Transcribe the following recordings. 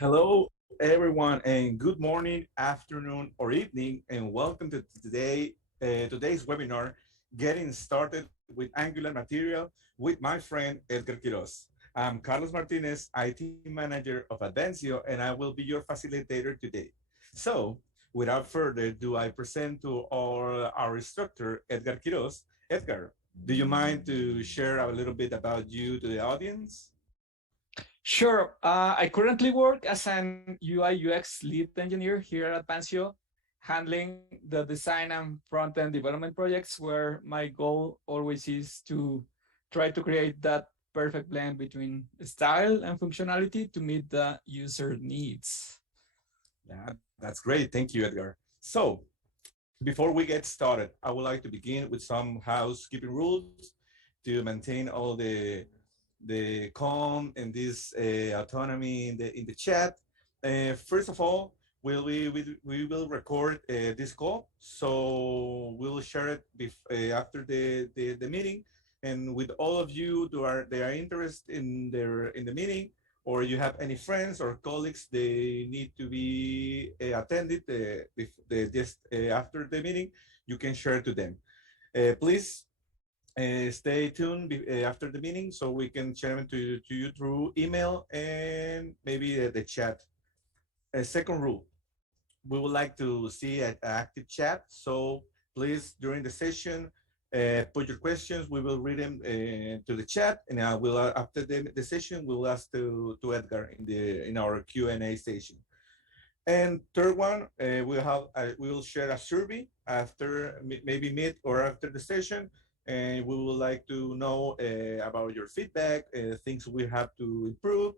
Hello, everyone, and good morning, afternoon, or evening, and welcome to today's webinar, Getting Started with Angular Material with my friend Edgar Quiroz. I'm Carlos Martinez, IT Manager of Advancio, and I will be your facilitator today. So, without further ado, I present to our instructor, Edgar Quiroz. Edgar, do you mind to share a little bit about you to the audience? Sure. I currently work as an UI UX lead engineer here at Advancio, handling the design and front-end development projects where my goal always is to try to create that perfect blend between style and functionality to meet the user needs. Yeah, that's great. Thank you, Edgar. So, before we get started, I would like to begin with some housekeeping rules to maintain all the calm and this autonomy in the chat. First of all, we will record this call, so we'll share it after the meeting, and with all of you who are they are interested in the meeting, or you have any friends or colleagues they need to be attended just after the meeting, you can share to them. Please stay tuned after the meeting so we can share them to you through email and maybe the chat. Second rule, we would like to see an active chat. So please, during the session, put your questions. We will read them to the chat, and I will after the session we will ask to Edgar in our Q&A session. And third one, we will share a survey after maybe mid or after the session, and we would like to know about your feedback, things we have to improve.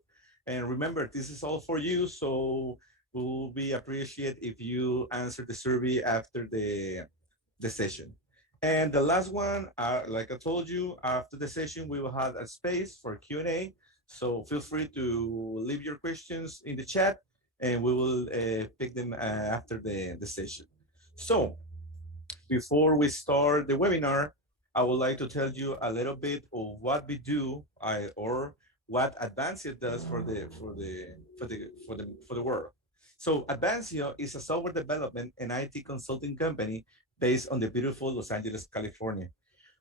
And remember, this is all for you, so we'll be appreciate if you answer the survey after the session. And the last one, like I told you, after the session, we will have a space for Q&A. So feel free to leave your questions in the chat, and we will pick them after the session. So before we start the webinar, I would like to tell you a little bit of what we do or what Advancio does for the world. So Advancio is a software development and IT consulting company based on the beautiful Los Angeles, California.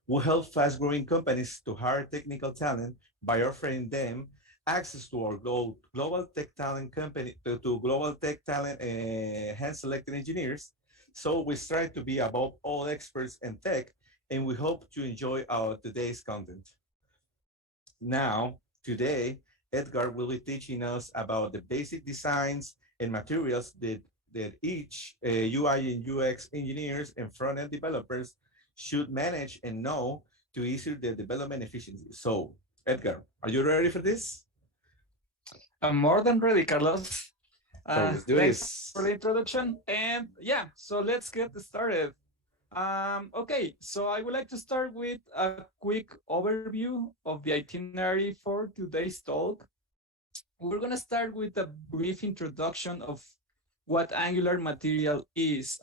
We help fast-growing companies to hire technical talent by offering them access to our global tech talent company to global tech talent hand-selected engineers. So we strive to be above all experts in tech, and we hope to enjoy our today's content. Now, today, Edgar will be teaching us about the basic designs and materials that each UI and UX engineers and front-end developers should manage and know to ease their development efficiency. So, Edgar, are you ready for this? I'm more than ready, Carlos. So let's do Thanks for the this. introduction. And yeah, so let's get started. Okay, so I would like to start with a quick overview of the itinerary for today's talk. We're going to start with a brief introduction of what Angular material is.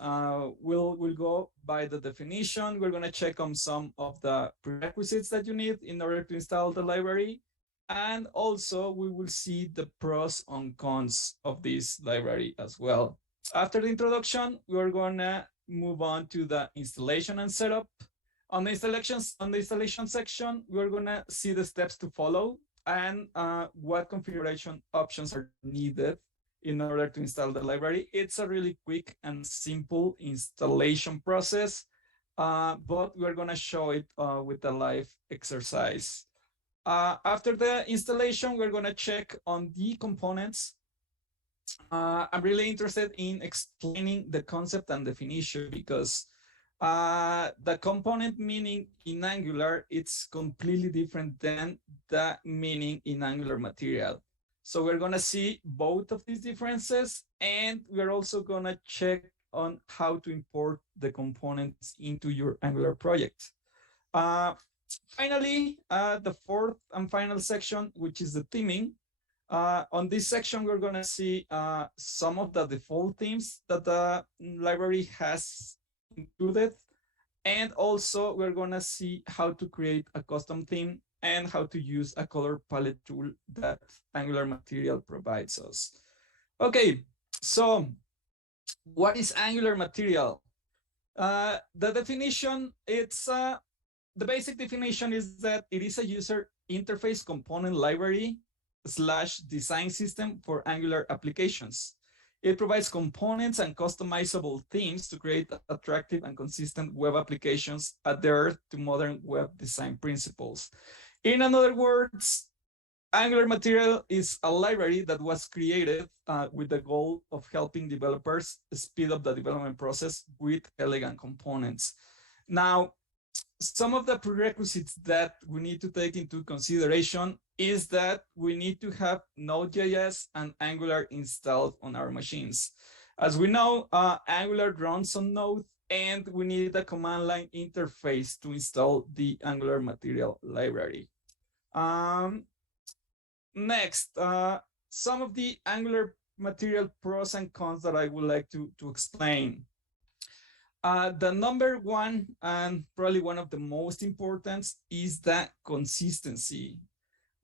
We'll go by the definition. We're going to check on some of the prerequisites that you need in order to install the library. And also we will see the pros and cons of this library as well. After the introduction, we're going to move on to the installation and setup. On the installation section, we're going to see the steps to follow and what configuration options are needed in order to install the library. It's a really quick and simple installation process, but we're going to show it with a live exercise. After the installation, we're going to check on the components. I'm really interested in explaining the concept and definition because the component meaning in Angular, it's completely different than the meaning in Angular material. So we're going to see both of these differences, and we're also going to check on how to import the components into your Angular project. Finally, the fourth and final section, which is the theming. On this section, we're going to see some of the default themes that the library has included. And also, we're going to see how to create a custom theme and how to use a color palette tool that Angular material provides us. Okay, so what is Angular material? The definition, the basic definition is that it is a user interface component library slash design system for Angular applications. It provides components and customizable themes to create attractive and consistent web applications adhere to modern web design principles. In other words, Angular Material is a library that was created with the goal of helping developers speed up the development process with elegant components. Now, some of the prerequisites that we need to take into consideration is that we need to have Node.js and Angular installed on our machines. As we know, Angular runs on Node, and we need a command line interface to install the Angular Material library. Um, Next, some of the Angular Material pros and cons that I would like to explain. The number one, and probably one of the most important, is the consistency.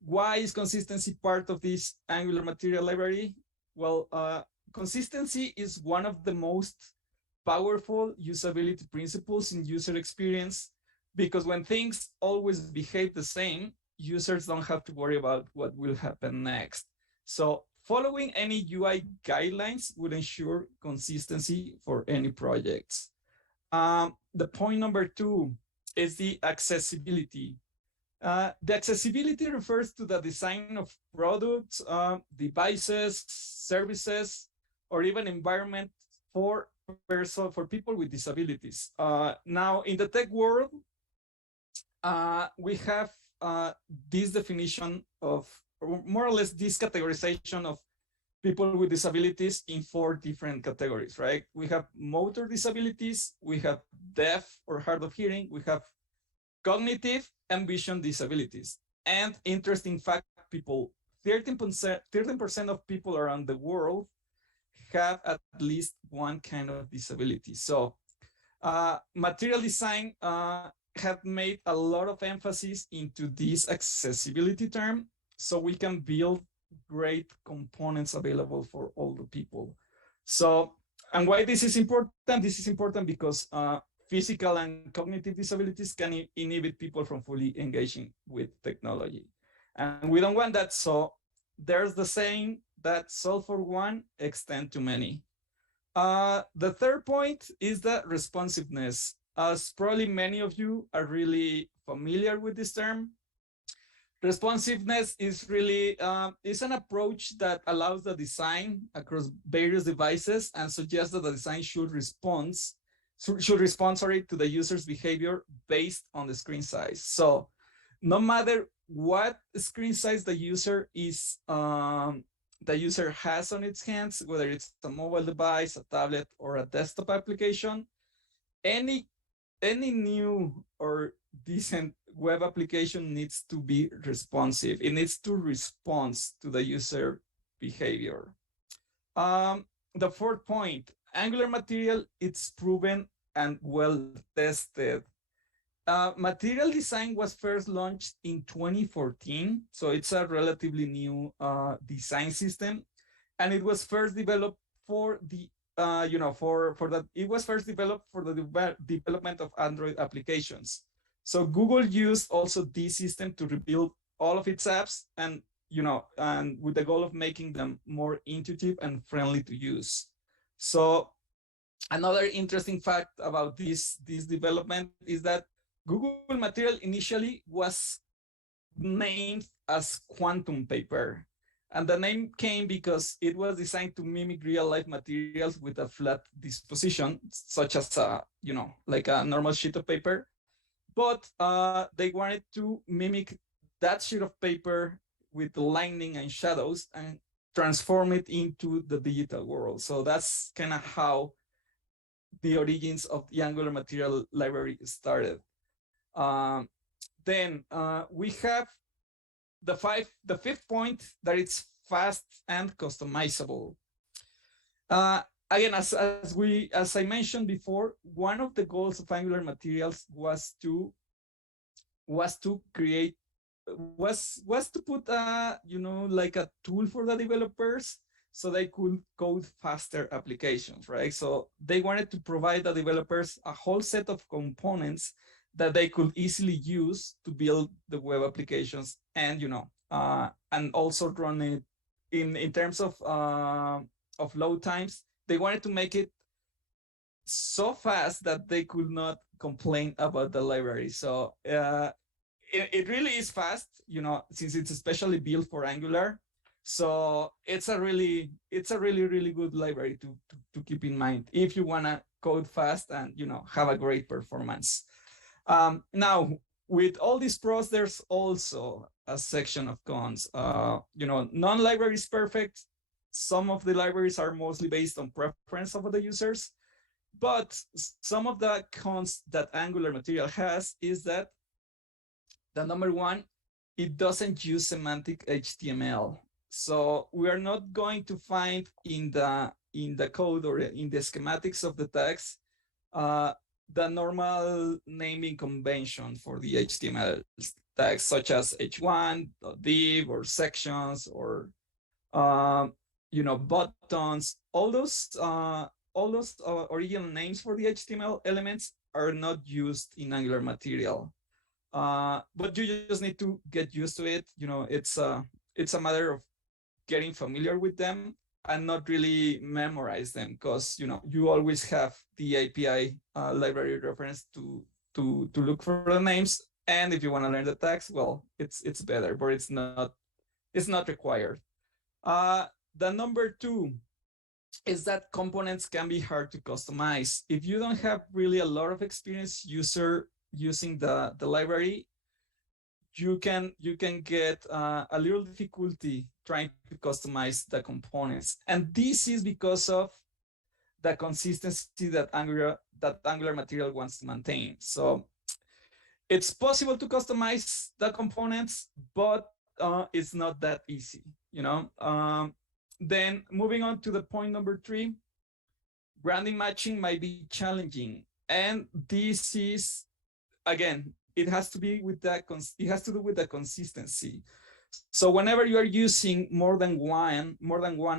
Why is consistency part of this Angular Material library? Well, consistency is one of the most powerful usability principles in user experience, because when things always behave the same, users don't have to worry about what will happen next. So following any UI guidelines would ensure consistency for any projects. The point number two is the accessibility. The accessibility refers to the design of products, devices, services, or even environment for people with disabilities. Now, in the tech world, we have this definition of, or more or less this categorization of people with disabilities in 4 different categories, right? We have motor disabilities, we have deaf or hard of hearing, we have cognitive and vision disabilities. And interesting fact, people, 13% of people around the world have at least one kind of disability. So material design have made a lot of emphasis into this accessibility term, so we can build great components available for all the people. So, and why this is important? This is important because physical and cognitive disabilities can inhibit people from fully engaging with technology. And we don't want that, so there's the saying that solve for one, extend to many. The third point is the responsiveness. As probably many of you are really familiar with this term, responsiveness is really is an approach that allows the design across various devices and suggests that the design should respond to the user's behavior based on the screen size. So no matter what screen size the user has on its hands, whether it's a mobile device, a tablet, or a desktop application, any new or decent web application needs to be responsive. It needs to respond to the user behavior. The fourth point, Angular material, it's proven and well tested. Material design was first launched in 2014, so it's a relatively new design system, and it was first developed for the it was first developed for the development of Android applications. So Google used also this system to rebuild all of its apps, and and with the goal of making them more intuitive and friendly to use. So another interesting fact about this development is that Google Material initially was named as Quantum Paper. And the name came because it was designed to mimic real life materials with a flat disposition, such as like a normal sheet of paper. But they wanted to mimic that sheet of paper with lightning and shadows and transform it into the digital world. So that's kind of how the origins of the Angular Material library started. Then we have the fifth point, that it's fast and customizable. Again, as I mentioned before, one of the goals of Angular Materials was to put like a tool for the developers so they could code faster applications, right? So they wanted to provide the developers a whole set of components that they could easily use to build the web applications, and and also run it in terms of load times. They wanted to make it so fast that they could not complain about the library. So it really is fast, since it's especially built for Angular. So it's a really really good library to keep in mind if you want to code fast and have a great performance. Now, with all these pros, there's also a section of cons. Non-library is perfect. Some of the libraries are mostly based on preference of the users, but some of the cons that Angular material has is that the number one, it doesn't use semantic HTML. So we are not going to find in the code or in the schematics of the text the normal naming convention for the HTML tags, such as h1, div, or sections, or buttons. All those original names for the HTML elements are not used in Angular material. But you just need to get used to it. It's a matter of getting familiar with them and not really memorize them, because you always have the API library reference to look for the names. And if you want to learn the tags, well, it's better, but it's not required. The number two is that components can be hard to customize. If you don't have really a lot of experience using the library, you can get a little difficulty trying to customize the components. And this is because of the consistency that Angular material wants to maintain. So it's possible to customize the components, but it's not that easy. Then moving on to the point number three, branding matching might be challenging. And this is, again, it has to do with the consistency. So whenever you are using more than one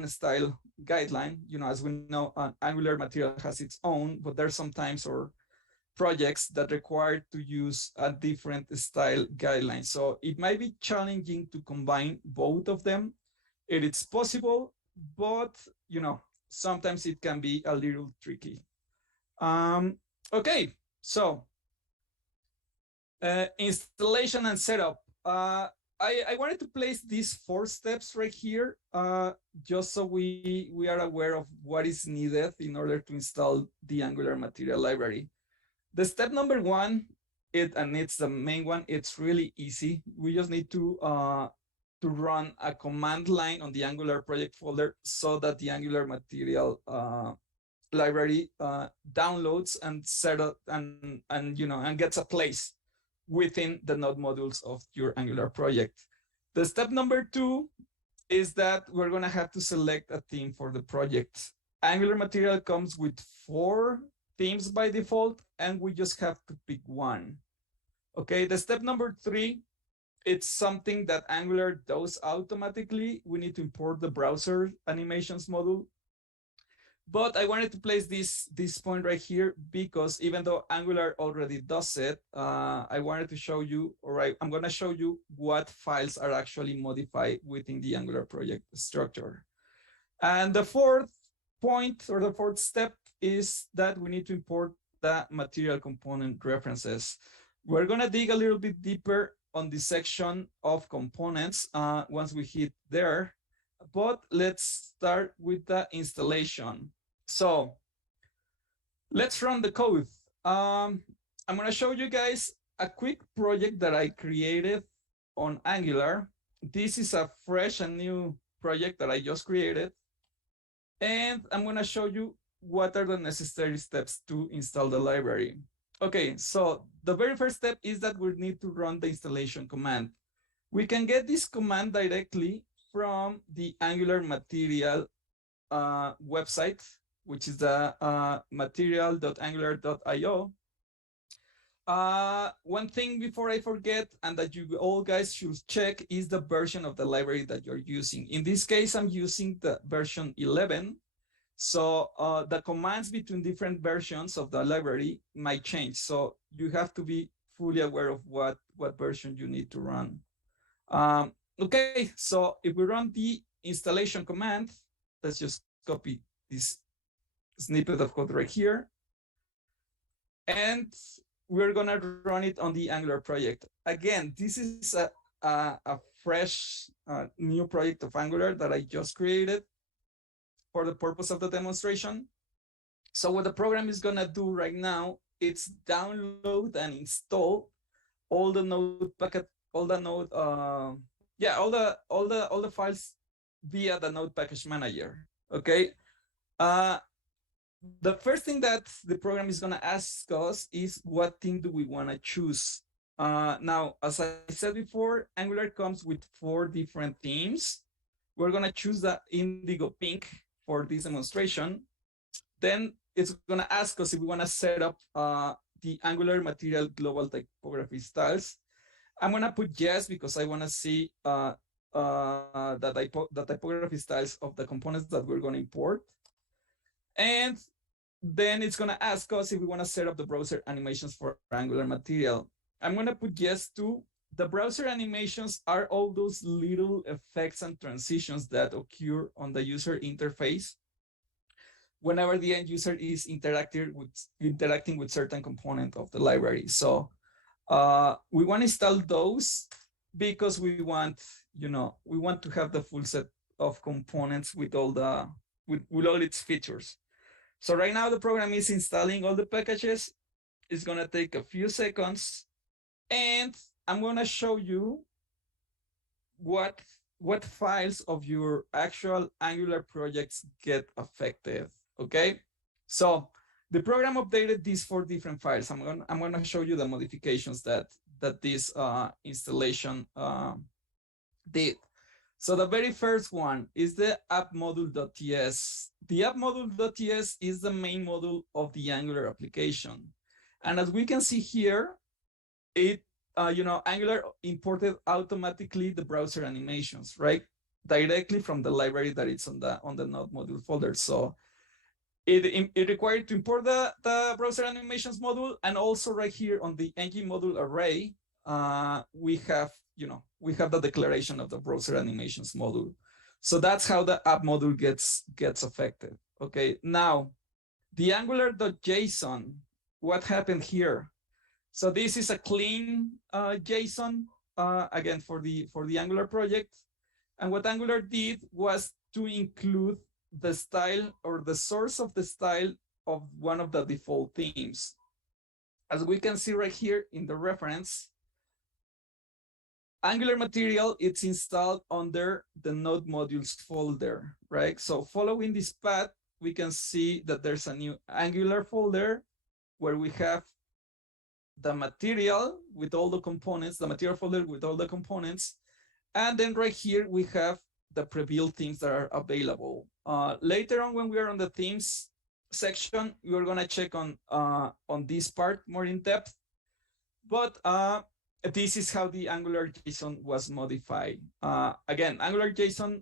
style guideline, as we know, Angular material has its own, but there's sometimes or projects that require to use a different style guideline. So it might be challenging to combine both of them. It is possible, but sometimes it can be a little tricky. Okay, so installation and setup. I wanted to place these 4 steps right here, just so we are aware of what is needed in order to install the Angular material library. The step number 1, and it's the main one, it's really easy. We just need to run a command line on the Angular project folder so that the Angular material library downloads and set up and gets a place within the node modules of your Angular project. The step number 2 is that we're going to have to select a theme for the project. Angular material comes with 4 themes by default, and we just have to pick one. Okay, the step number 3, it's something that Angular does automatically. We need to import the browser animations module. But I wanted to place this point right here because even though Angular already does it, I wanted to show you, I'm going to show you what files are actually modified within the Angular project structure. And the 4th point, or the 4th step, is that we need to import the material component references. We're going to dig a little bit deeper on the section of components once we hit there. But let's start with the installation. So let's run the code. I'm going to show you guys a quick project that I created on Angular. This is a fresh and new project that I just created. And I'm going to show you what are the necessary steps to install the library. Okay, so the very first step is that we need to run the installation command. We can get this command directly from the Angular material website, which is the material.angular.io. One thing before I forget, and that you all guys should check, is the version of the library that you're using. In this case, I'm using the version 11. So the commands between different versions of the library might change. So you have to be fully aware of what version you need to run. Okay, so if we run the installation command, let's just copy this snippet of code right here. And we're gonna run it on the Angular project. Again, this is a fresh new project of Angular that I just created for the purpose of the demonstration. So what the program is gonna do right now, it's download and install all the node packet, all the node, yeah, all the files via the node package manager. Okay. The first thing that the program is gonna ask us is what theme do we wanna choose. Now, as I said before, Angular comes with 4 different themes. We're gonna choose the indigo pink for this demonstration. Then it's gonna ask us if we wanna set up the Angular material global typography styles. I'm gonna put yes because I wanna see the typography styles of the components that we're gonna import. And then it's gonna ask us if we wanna set up the browser animations for Angular material. I'm gonna put yes to. The browser animations are all those little effects and transitions that occur on the user interface whenever the end user is interacting with certain component of the library. So we want to install those because we want, we want to have the full set of components with all with all its features. So right now the program is installing all the packages. It's gonna take a few seconds, and I'm gonna show you what files of your actual Angular projects get affected. Okay, so the program updated these 4 different files. I'm gonna show you the modifications that this installation did. So the very first one is the app module.ts. The app module.ts is the main module of the Angular application. And as we can see here, it, Angular imported automatically the browser animations, right? Directly from the library that it's on the node module folder. So it required to import the browser animations module, and also right here on the ng module array, we have the declaration of the browser animations module. So that's how the app module gets affected. Okay, now the angular.json, what happened here? So this is a clean JSON again for the Angular project, and what Angular did was to include the style or the source of the style of one of the default themes. As we can see right here in the reference, Angular material, it's installed under the node modules folder, right? So following this path, we can see that there's a new Angular folder where we have the material with all the components, the material folder with all the components. And then right here, we have the pre-built themes that are available. Later on, when we are on the themes section, we are gonna check on this part more in depth. But this is how the Angular JSON was modified. Again, Angular.json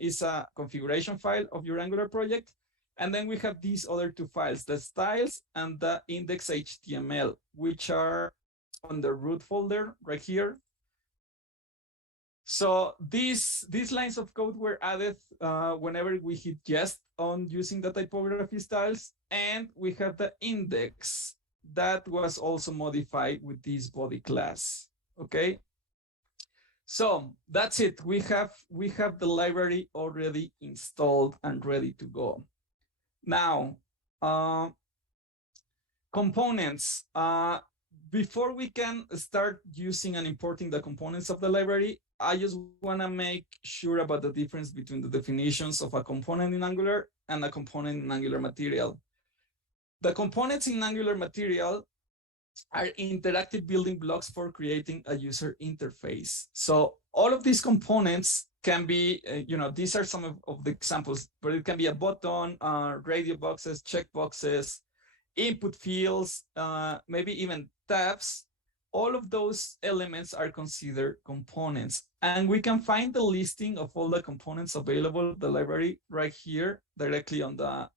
is a configuration file of your Angular project. And then we have these other 2 files, the styles and the index.html, which are on the root folder right here. So these lines of code were added whenever we hit yes on using the typography styles, and we have the index that was also modified with this body class. Okay, so that's it. We have the library already installed and ready to go. Now, components. Before we can start using and importing the components of the library, I just want to make sure about the difference between the definitions of a component in Angular and a component in Angular material. The components in Angular material are interactive building blocks for creating a user interface. So all of these components can be, these are some of the examples, but it can be a button, radio boxes, checkboxes. input fields, maybe even tabs. All of those elements are considered components. And we can find the listing of all the components available in the library right here directly on the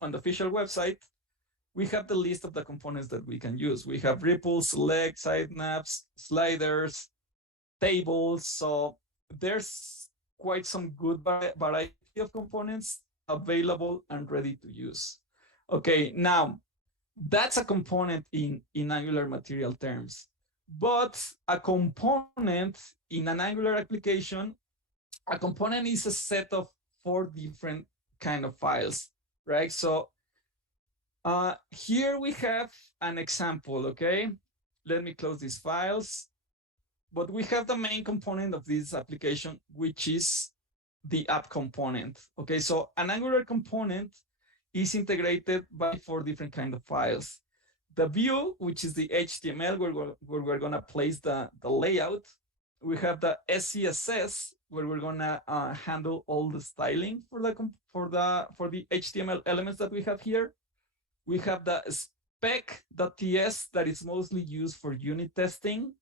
official website. We have the list of the components that we can use. We have ripples, select, sitemaps, sliders, tables. So there's quite some good variety of components available and ready to use. Okay, now that's a component in Angular material terms. But a component in an Angular application, a component is a set of 4 different kind of files, right? So here we have an example, okay? Let me close these files. But we have the main component of this application, which is the app component. Okay, so an Angular component is integrated by 4 different kind of files. The view, which is the HTML, where we're gonna place the layout. We have the SCSS, where we're gonna handle all the styling for the HTML elements that we have here. We have the spec.ts that is mostly used for unit testing.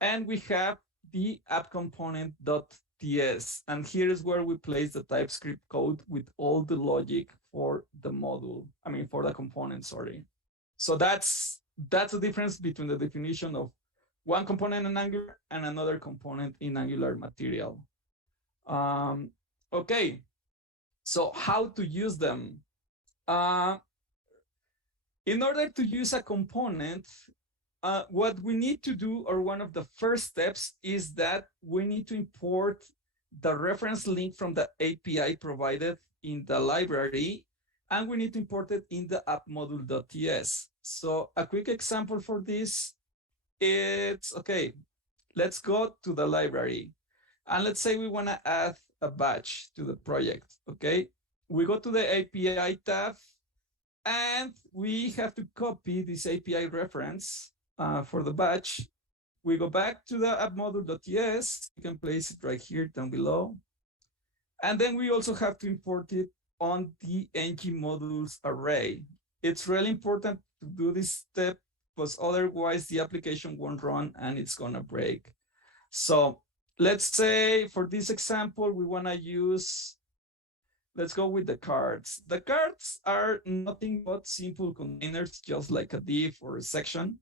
And we have the app component.ts. And here is where we place the TypeScript code with all the logic for the module. I mean, for the component, sorry. So that's the difference between the definition of one component in Angular and another component in Angular material. Okay, so how to use them? In order to use a component, what we need to do, or one of the first steps, is that we need to import the reference link from the API provided in the library, and we need to import it in the app module.ts. So a quick example for this, it's, okay, let's go to the library. And let's say we want to add a batch to the project, okay? We go to the API tab, and we have to copy this API reference for the batch. We go back to the app module.ts. You can place it right here down below. And then we also have to import it on the ng modules array. It's really important to do this step, because otherwise the application won't run and it's gonna break. So let's say for this example, we wanna use, let's go with the cards. The cards are nothing but simple containers, just like a div or a section,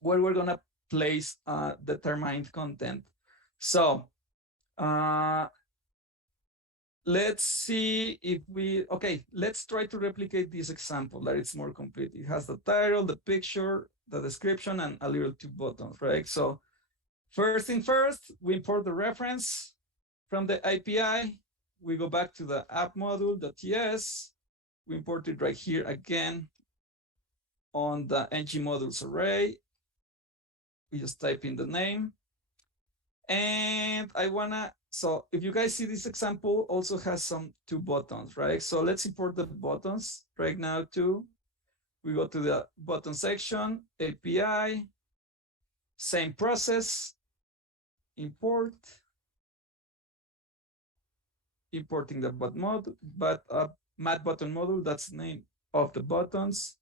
where we're gonna place determined content. So let's see if we, okay, let's try to replicate this example that it's more complete. It has the title, the picture, the description, and a little 2 buttons, right? So first thing first, we import the reference from the API. We go back to the app module.ts. We import it right here again on the ng modules array. We just type in the name. And I wanna, so if you guys see, this example also has some 2 buttons, right? So let's import the buttons right now too. We go to the button section, API, same process, import, importing the mat button module, that's the name of the buttons.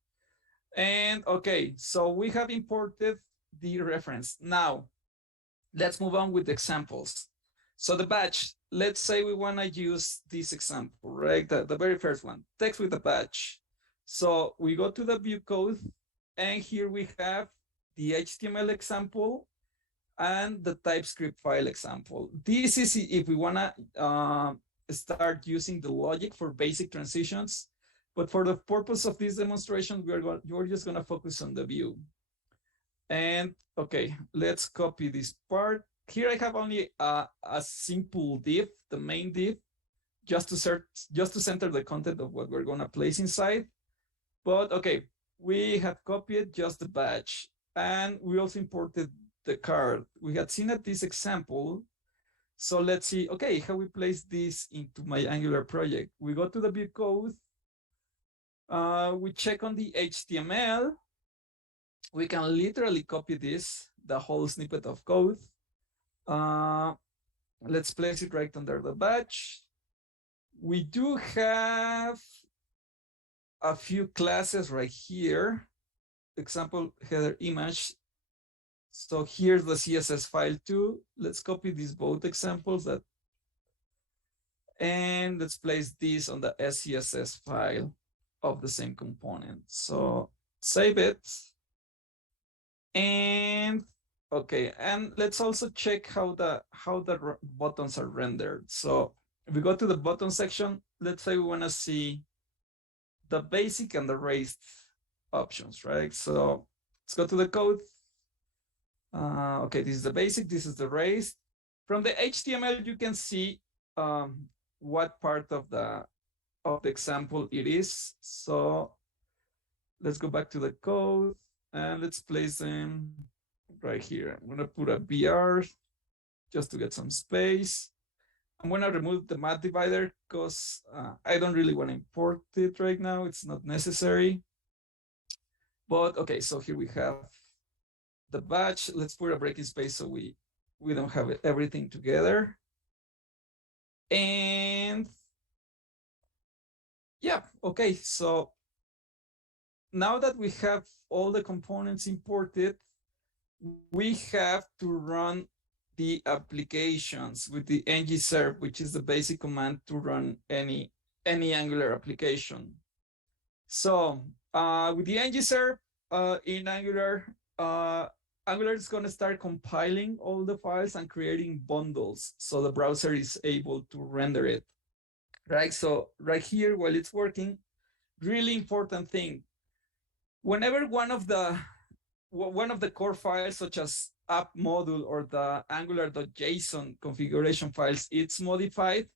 And okay, so we have imported the reference. Now, let's move on with the examples. So the batch, let's say we want to use this example, right? The very first one, text with a batch. So we go to the view code, and here we have the HTML example and the TypeScript file example. This is if we want to start using the logic for basic transitions. But for the purpose of this demonstration, we're just going to focus on the view. And okay, let's copy this part. Here I have only a simple div, the main div, just to center the content of what we're going to place inside. But okay, we have copied just the batch, and we also imported the card. We had seen at this example. So let's see, okay, how we place this into my Angular project. We go to the view code. We check on the HTML. We can literally copy this, the whole snippet of code. Let's place it right under the batch. We do have a few classes right here. Example header image. So here's the CSS file too. Let's copy these both examples and let's place this on the SCSS file of the same component. So save it. And okay, and let's also check how the buttons are rendered. So if we go to the button section, let's say we want to see the basic and the raised options, right? So let's go to the code. Okay, this is the basic, this is the raised. From the HTML, you can see what part of the example it is. So let's go back to the code and let's place them right here. I'm gonna put a BR just to get some space. I'm gonna remove the math divider because I don't really want to import it right now. It's not necessary. But okay, so here we have the batch. Let's put a breaking space so we don't have everything together. And yeah, okay, so now that we have all the components imported, we have to run the applications with the ngserve, which is the basic command to run any Angular application. So with the ngserve in Angular, Angular is going to start compiling all the files and creating bundles so the browser is able to render it. Right, so right here while it's working, really important thing. Whenever one of the core files, such as app module or the angular.json configuration files, it's modified,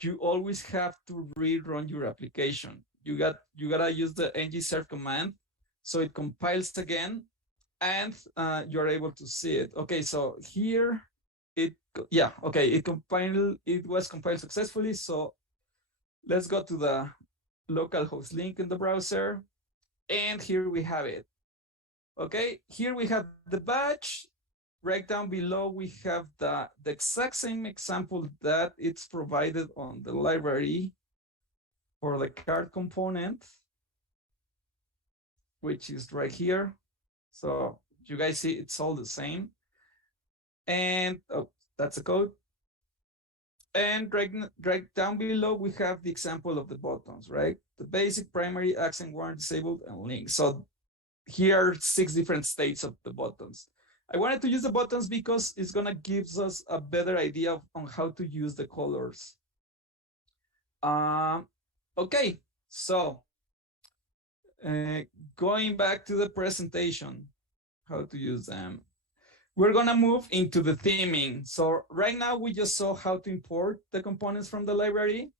you always have to rerun your application. You gotta use the ngserve command, so it compiles again, and you're able to see it. Okay, so here it was compiled successfully. So let's go to the localhost link in the browser, and here we have it. Okay, here we have the batch. Right down below, we have the exact same example that it's provided on the library for the card component, which is right here. So you guys see it's all the same. And oh, that's the code. And right down below, we have the example of the buttons, right? The basic, primary, accent, warrant, disabled, and link. So here are 6 different states of the buttons. I wanted to use the buttons because it's gonna give us a better idea on how to use the colors. Okay, so going back to the presentation, how to use them. We're gonna move into the theming. So right now we just saw how to import the components from the library,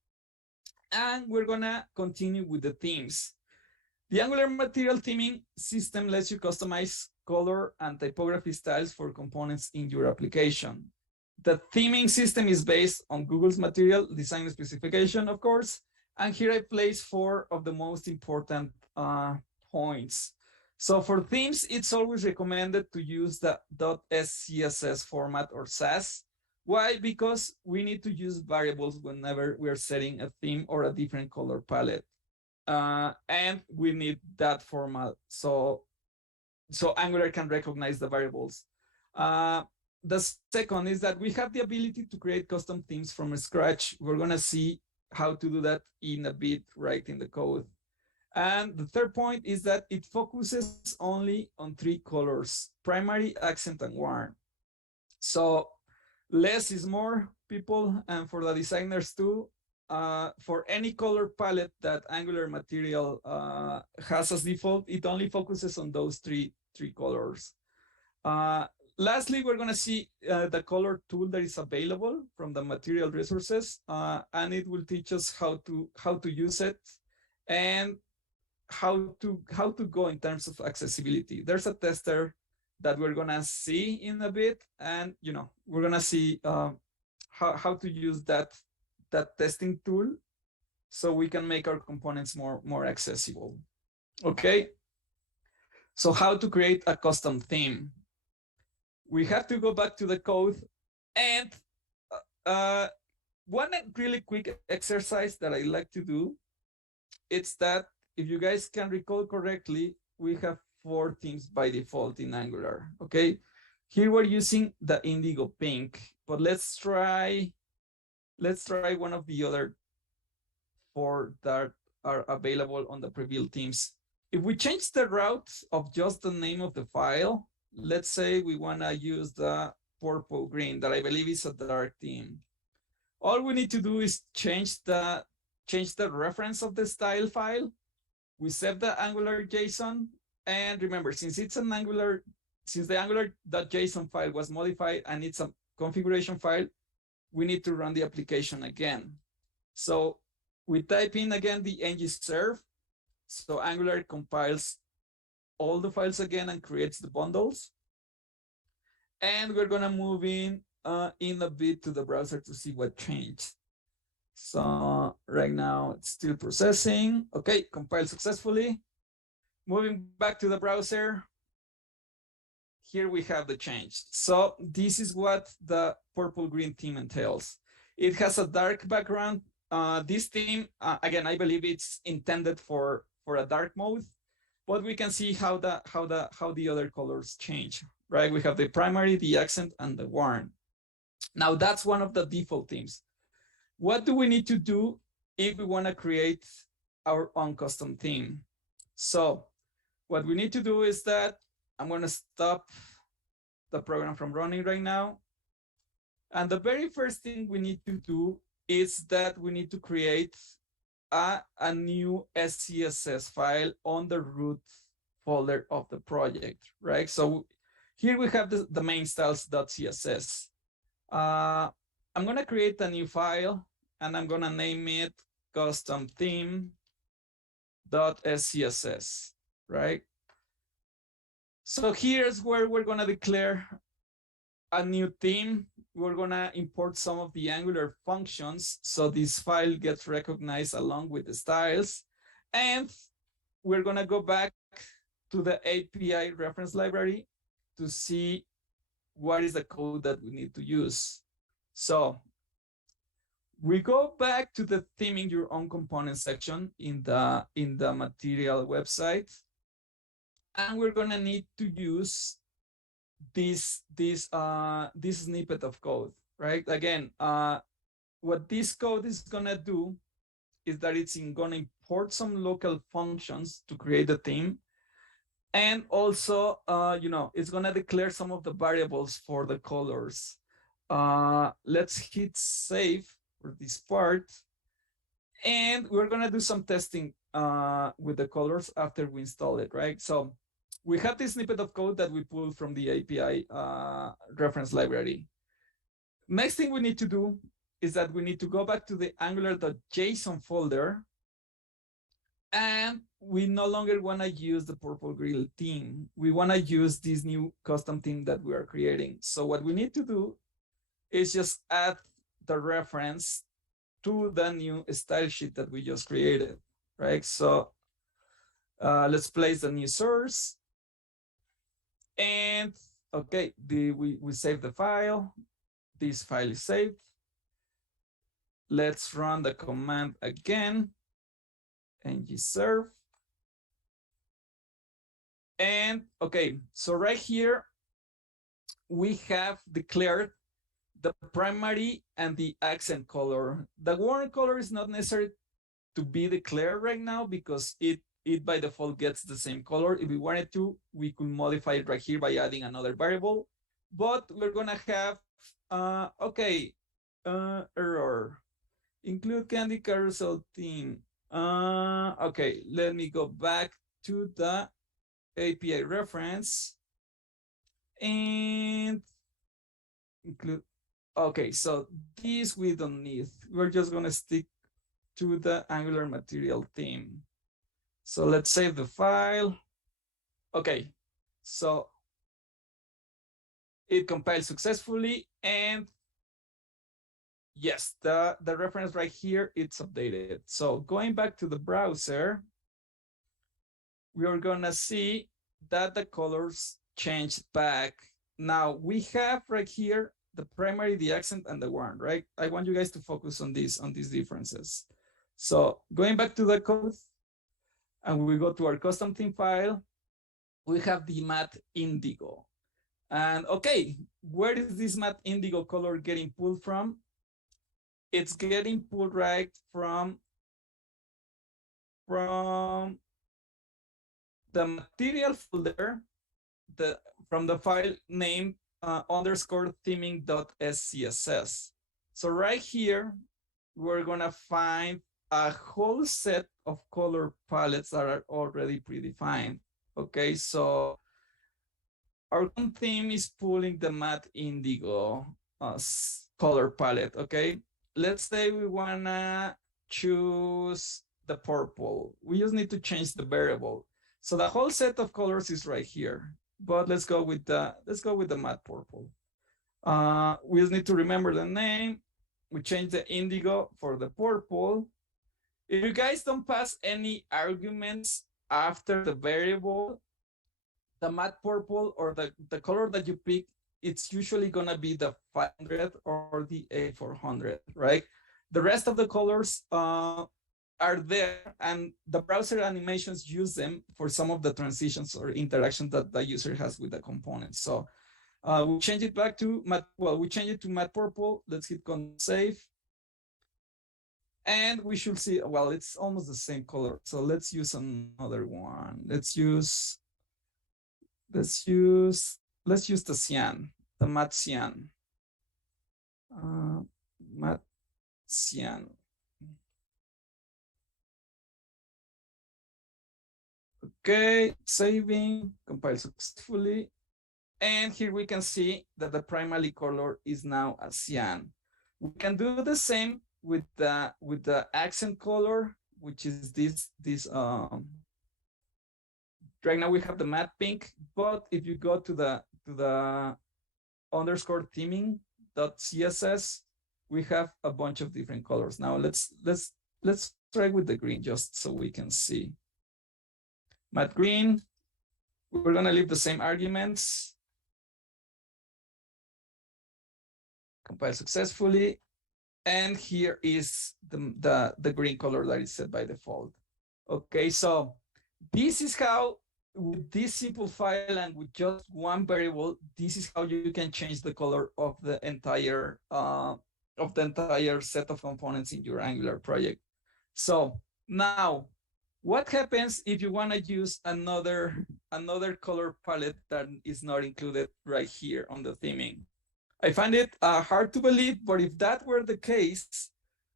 and we're gonna continue with the themes. The Angular Material Theming system lets you customize color and typography styles for components in your application. The theming system is based on Google's material design specification, of course, and here I place 4 of the most important points. So for themes, it's always recommended to use the .scss format or Sass. Why? Because we need to use variables whenever we're setting a theme or a different color palette. And we need that format so Angular can recognize the variables. The second is that we have the ability to create custom themes from scratch. We're gonna see how to do that in a bit right in the code. And the third point is that it focuses only on 3 colors: primary, accent, and warm. So less is more, people, and for the designers too. For any color palette that Angular Material has as default, it only focuses on those three colors. Lastly, we're going to see the color tool that is available from the material resources, and it will teach us how to use it and how to go in terms of accessibility. There's a tester that we're going to see in a bit, and we're going to see how to use that testing tool so we can make our components more accessible. Okay, so how to create a custom theme. We have to go back to the code, and one really quick exercise that I like to do, it's that if you guys can recall correctly, we have 4 themes by default in Angular. Okay, here we're using the indigo pink, but let's try one of the other 4 that are available on the pre-built themes. If we change the route of just the name of the file, let's say we want to use the purple green that I believe is a dark theme. All we need to do is change the reference of the style file. We save the Angular JSON, and remember, since the Angular.json file was modified and it's a configuration file, we need to run the application again. So we type in again the ng-serve. So Angular compiles all the files again and creates the bundles. And we're gonna move in a bit to the browser to see what changed. So right now it's still processing. Okay, compiled successfully. Moving back to the browser. Here we have the change. So this is what the purple green theme entails. It has a dark background. This theme, again, I believe it's intended for a dark mode, but we can see how the other colors change, right? We have the primary, the accent, and the warn. Now that's one of the default themes. What do we need to do if we want to create our own custom theme? So what we need to do is that I'm going to stop the program from running right now. And the very first thing we need to do is that we need to create a new SCSS file on the root folder of the project, right? So here we have the main styles.css. I'm going to create a new file and I'm going to name it custom theme.scss, right? So here's where we're going to declare a new theme. We're going to import some of the Angular functions so this file gets recognized along with the styles. And we're going to go back to the API reference library to see what is the code that we need to use. So we go back to the theming your own component section in the material website. And we're going to need to use this snippet of code, right? Again, what this code is gonna do is that it's gonna import some local functions to create the theme, and also, it's gonna declare some of the variables for the colors. Let's hit save for this part, and we're gonna do some testing with the colors after we install it, right? So we have this snippet of code that we pulled from the API reference library. Next thing we need to do is that we need to go back to the angular.json folder, and we no longer want to use the purple grill theme. We want to use this new custom theme that we are creating. So what we need to do is just add the reference to the new style sheet that we just created, right? So let's place the new source. And okay, we save the file. This file is saved. Let's run the command again. ng-serve. And okay, so right here, we have declared the primary and the accent color. The warrant color is not necessary to be declared right now because it by default gets the same color. If we wanted to, we could modify it right here by adding another variable, but we're gonna have, error, include candy carousel theme. Okay, let me go back to the API reference and include, okay, so this we don't need. We're just gonna stick to the Angular material theme. So let's save the file. Okay, so it compiled successfully, and yes, the reference right here, it's updated. So going back to the browser, we are gonna see that the colors changed back. Now we have right here the primary, the accent, and the warn, right? I want you guys to focus on these differences. So going back to the code, and we go to our custom theme file, we have the matte indigo. And okay, where is this matte indigo color getting pulled from? It's getting pulled right from the material folder, from the file named underscore theming.scss. So right here, we're gonna find a whole set of color palettes that are already predefined. Okay, so our theme is pulling the matte indigo color palette. Okay, let's say we wanna choose the purple. We just need to change the variable. So the whole set of colors is right here. But let's go with the matte purple. We just need to remember the name. We change the indigo for the purple. If you guys don't pass any arguments after the variable, the matte purple or the color that you pick, it's usually gonna be the 500 or the A400, right? The rest of the colors are there, and the browser animations use them for some of the transitions or interactions that the user has with the components. So we change it back to matte. Well, we change it to matte purple. Let's hit save. And we should see, well, it's almost the same color. So let's use another one. Let's use the cyan, the matte cyan. Matte cyan. Okay, saving, compile successfully. And here we can see that the primary color is now a cyan. We can do the same with the accent color, which is this right now we have the matte pink, but if you go to the underscore theming.css, we have a bunch of different colors. Now let's try with the green just so we can see. Matte green, we're gonna leave the same arguments. Compile successfully. And here is the green color that is set by default. Okay, so this is how, with this simple file and with just one variable, this is how you can change the color of the entire set of components in your Angular project. So now, what happens if you want to use another color palette that is not included right here on the theming? I find it hard to believe, but if that were the case,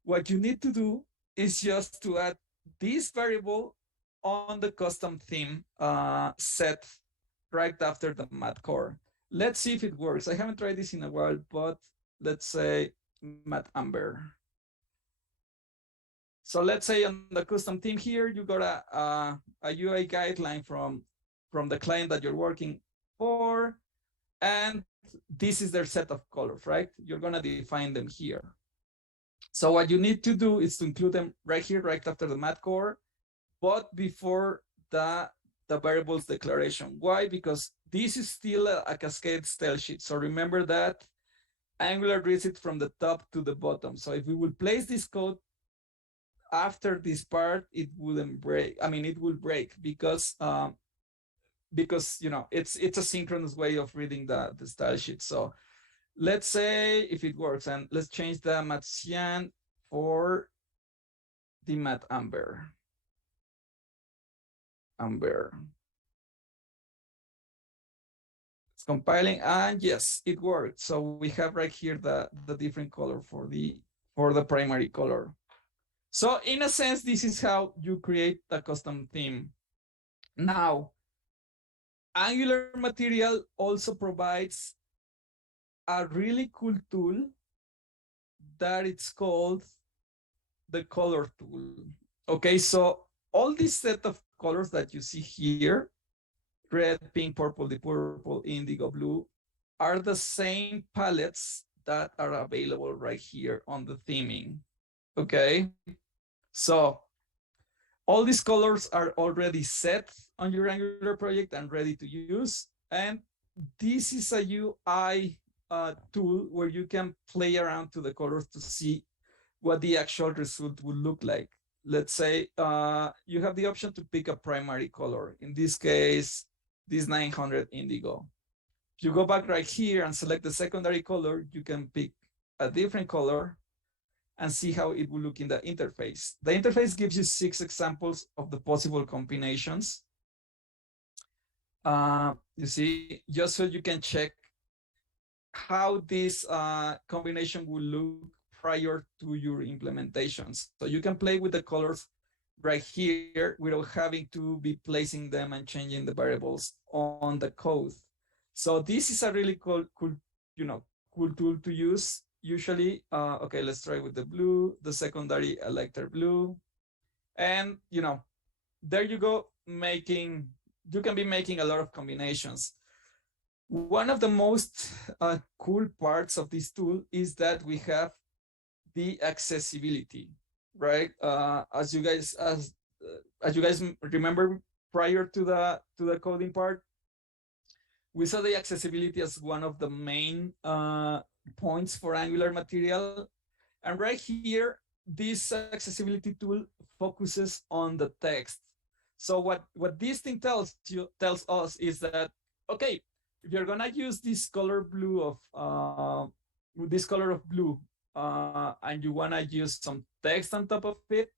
what you need to do is just to add this variable on the custom theme set right after the matte core. Let's see if it works. I haven't tried this in a while, but let's say matte amber. So let's say on the custom theme here, you got a UI guideline from the client that you're working for, and this is their set of colors, right? You're gonna define them here. So what you need to do is to include them right here, right after the matte core, but before the variables declaration. Why? Because this is still a cascade style sheet. So remember that Angular reads it from the top to the bottom. So if we will place this code after this part, it wouldn't break. I mean, it will break because you know it's a synchronous way of reading the style sheet. So let's say if it works, and let's change the matte cyan for the matte amber. It's compiling, and yes, it worked. So we have right here the different color for the primary color. So in a sense, this is how you create a custom theme. Now, Angular Material also provides a really cool tool that it's called the color tool. Okay, so all this set of colors that you see here, red, pink, purple, the purple, indigo, blue, are the same palettes that are available right here on the theming. Okay, so all these colors are already set on your Angular project and ready to use. And this is a UI tool where you can play around to the colors to see what the actual result would look like. let's say you have the option to pick a primary color. In this case, this 900 indigo. If you go back right here and select the secondary color, you can pick a different color and see how it will look in the interface. The interface gives you 6 examples of the possible combinations. You see, just so you can check how this combination will look prior to your implementation. So you can play with the colors right here without having to be placing them and changing the variables on the code. So this is a really cool cool tool to use. Usually, okay, let's try with the blue, the secondary, a lighter blue, and there you go, you can be making a lot of combinations. One of the most cool parts of this tool is that we have the accessibility, right? As you guys remember, prior to the coding part, we saw the accessibility as one of the main points for Angular material. And right here, this accessibility tool focuses on the text. So what this thing tells us is that, okay, if you're gonna use this color blue of this color of blue, and you wanna use some text on top of it,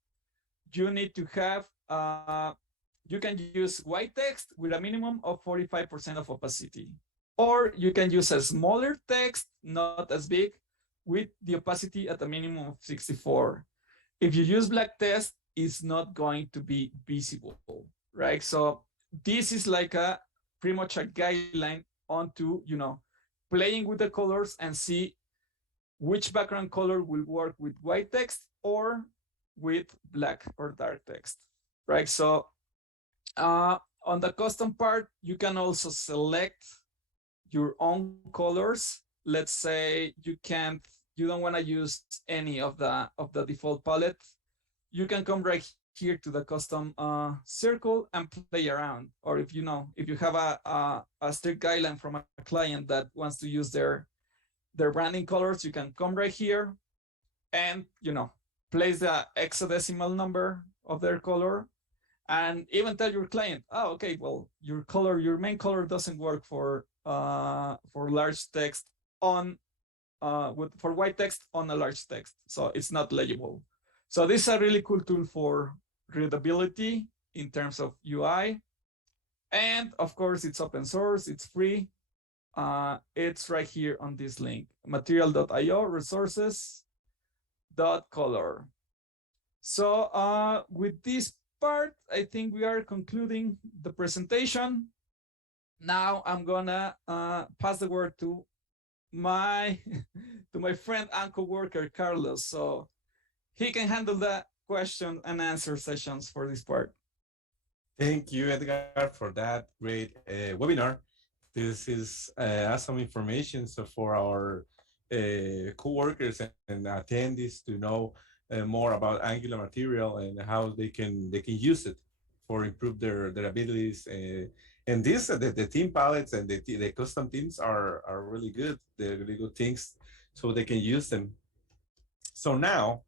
you need to have you can use white text with a minimum of 45% of opacity, or you can use a smaller text, not as big, with the opacity at a minimum of 64. If you use black text, it's not going to be visible, right? So this is like a pretty much a guideline onto playing with the colors and see which background color will work with white text or with black or dark text, right? So on the custom part, you can also select your own colors. Let's say you don't want to use any of the default palette. You can come right here to the custom circle and play around. Or if you have a strict guideline from a client that wants to use their branding colors, you can come right here and place the hexadecimal number of their color, and even tell your client, oh, okay, well, your main color doesn't work for large text on for white text on a large text, so it's not legible. So this is a really cool tool for readability in terms of UI, and of course it's open source, it's free. It's right here on this link, material.io resources.color. So with this part, I think we are concluding the presentation. Now I'm gonna pass the word to my friend and co-worker Carlos, so he can handle the question and answer sessions for this part. Thank you, Edgar, for that great webinar. This is awesome information so for our co-workers and attendees to know more about Angular material and how they can use it for improve their abilities. And this the team palettes and the custom themes are really good. They're really good things, so they can use them. So now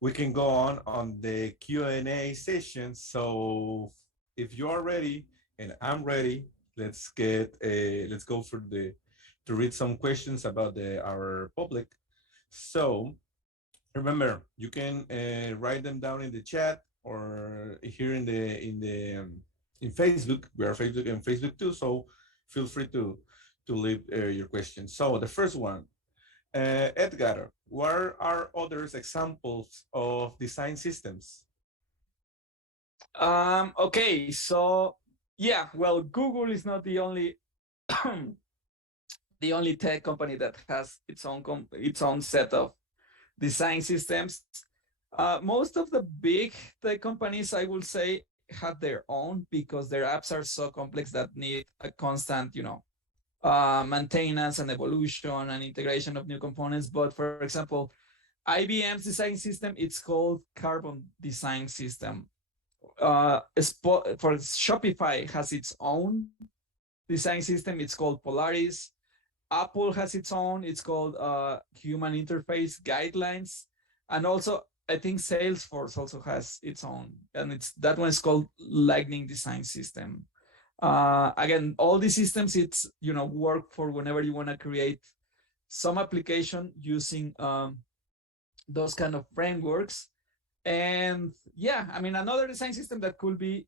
we can go on the Q&A session. So if you are ready and I'm ready, let's go for to read some questions about our public. So remember, you can write them down in the chat or here in Facebook. We are Facebook and Facebook too, so feel free to leave your questions. So the first one, Edgar, what are others examples of design systems? Okay, so yeah, well, Google is not the only the only tech company that has its own set of design systems. Most of the big tech companies, I will say, have their own because their apps are so complex that need a constant, maintenance and evolution and integration of new components. But for example, IBM's design system, it's called Carbon Design System. For Shopify has its own design system. It's called Polaris. Apple has its own. It's called Human Interface Guidelines. And also I think Salesforce also has its own, and it's that one is called Lightning Design System. Again, all these systems, it's work for whenever you want to create some application using those kind of frameworks. And yeah, I mean, another design system that could be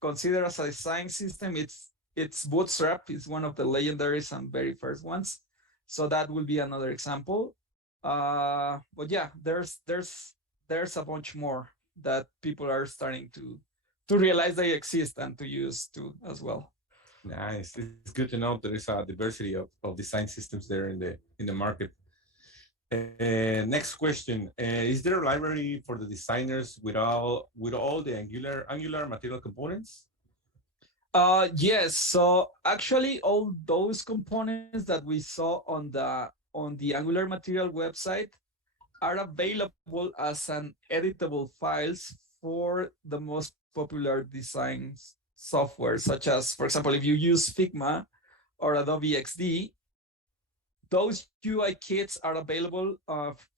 considered as a design system, it's Bootstrap. It's one of the legendaries and very first ones. So that will be another example. But yeah, there's a bunch more that people are starting to realize they exist and to use too as well. Nice. It's good to know there is a diversity of design systems there in the market. Next question: is there a library for the designers with all the Angular material components? Yes. So actually, all those components that we saw on the Angular Material website are available as an editable files for the most popular design software, such as, for example, if you use Figma or Adobe XD, those UI kits are available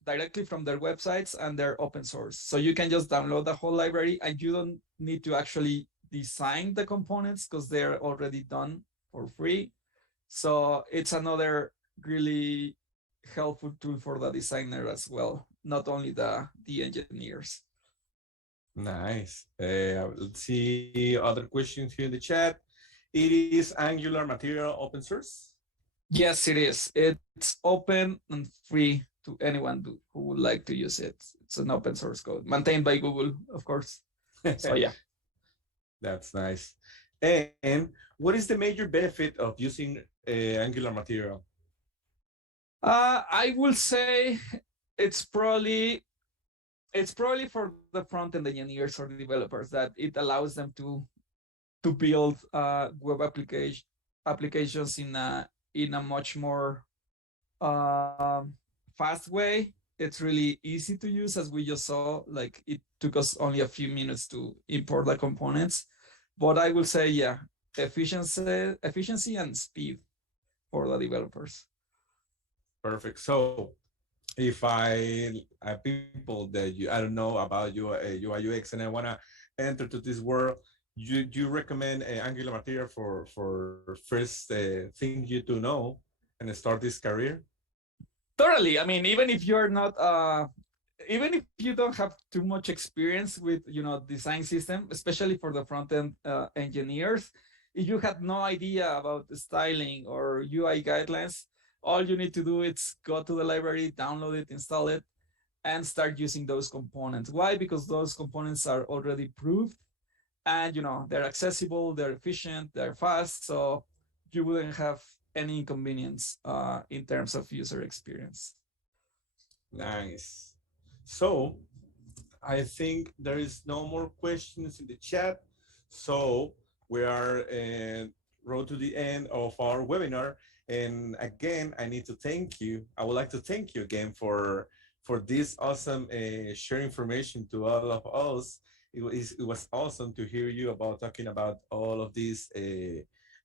directly from their websites, and they're open source. So you can just download the whole library, and you don't need to actually design the components because they're already done for free. So it's another really helpful tool for the designer as well, not only the engineers. Nice. Let's see other questions here in the chat. It is Angular material open source? Yes, it is. It's open and free to anyone who would like to use it. It's an open source code maintained by Google, of course. So yeah. That's nice. And what is the major benefit of using Angular material? I will say it's probably for the front end engineers or developers that it allows them to build web applications in a much more fast way. It's really easy to use, as we just saw. Like, it took us only a few minutes to import the components. But I will say, yeah, efficiency and speed for the developers. Perfect. So if I people that I don't know about UI UX and I wanna enter to this world, you recommend Angular material for first thing you to know and start this career? Totally. I mean, even if you're not even if you don't have too much experience with design system, especially for the front end engineers, if you had no idea about the styling or UI guidelines, all you need to do is go to the library, download it, install it, and start using those components. Why? Because those components are already proved, and they're accessible, they're efficient, they're fast, so you wouldn't have any inconvenience in terms of user experience. Nice. So I think there is no more questions in the chat. So we are road to the end of our webinar. And again, I need to thank you. I would like to thank you again for this awesome share information to all of us. It was awesome to hear you about talking about all of this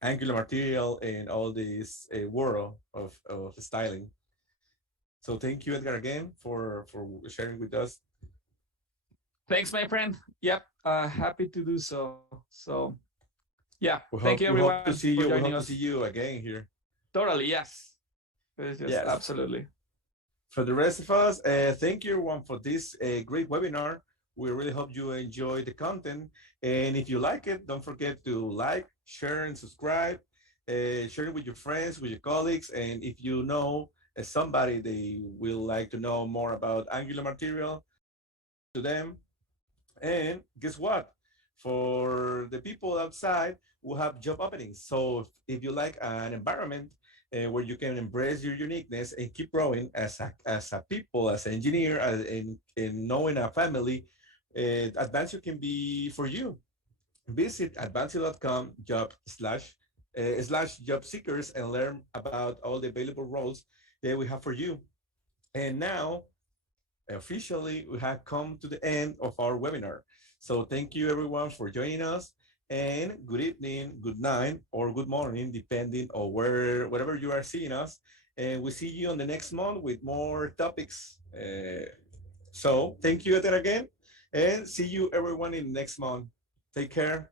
Angular material and all this world of styling. So thank you, Edgar, again for sharing with us. Thanks, my friend. Yep, happy to do so. So, yeah, We thank hope you we hope everyone to see for you. We joining hope to us. see you again here. Totally, yes. Yes, Yes. absolutely. For the rest of us, thank you everyone for this great webinar. We really hope you enjoy the content. And if you like it, don't forget to like, share, and subscribe. Share it with your friends, with your colleagues. And if you know somebody they will like to know more about Angular material, to them. And guess what? For the people outside, we'll have job openings. So if you like an environment where you can embrace your uniqueness and keep growing as a people, as an engineer, in knowing a family, Advancio can be for you. Visit advancio.com slash job seekers and learn about all the available roles that we have for you. And now, officially, we have come to the end of our webinar. So thank you everyone for joining us, and good evening, good night, or good morning, depending on wherever you are seeing us. And we see you on the next month with more topics. So thank you Edgar again, and see you everyone in next month. Take care.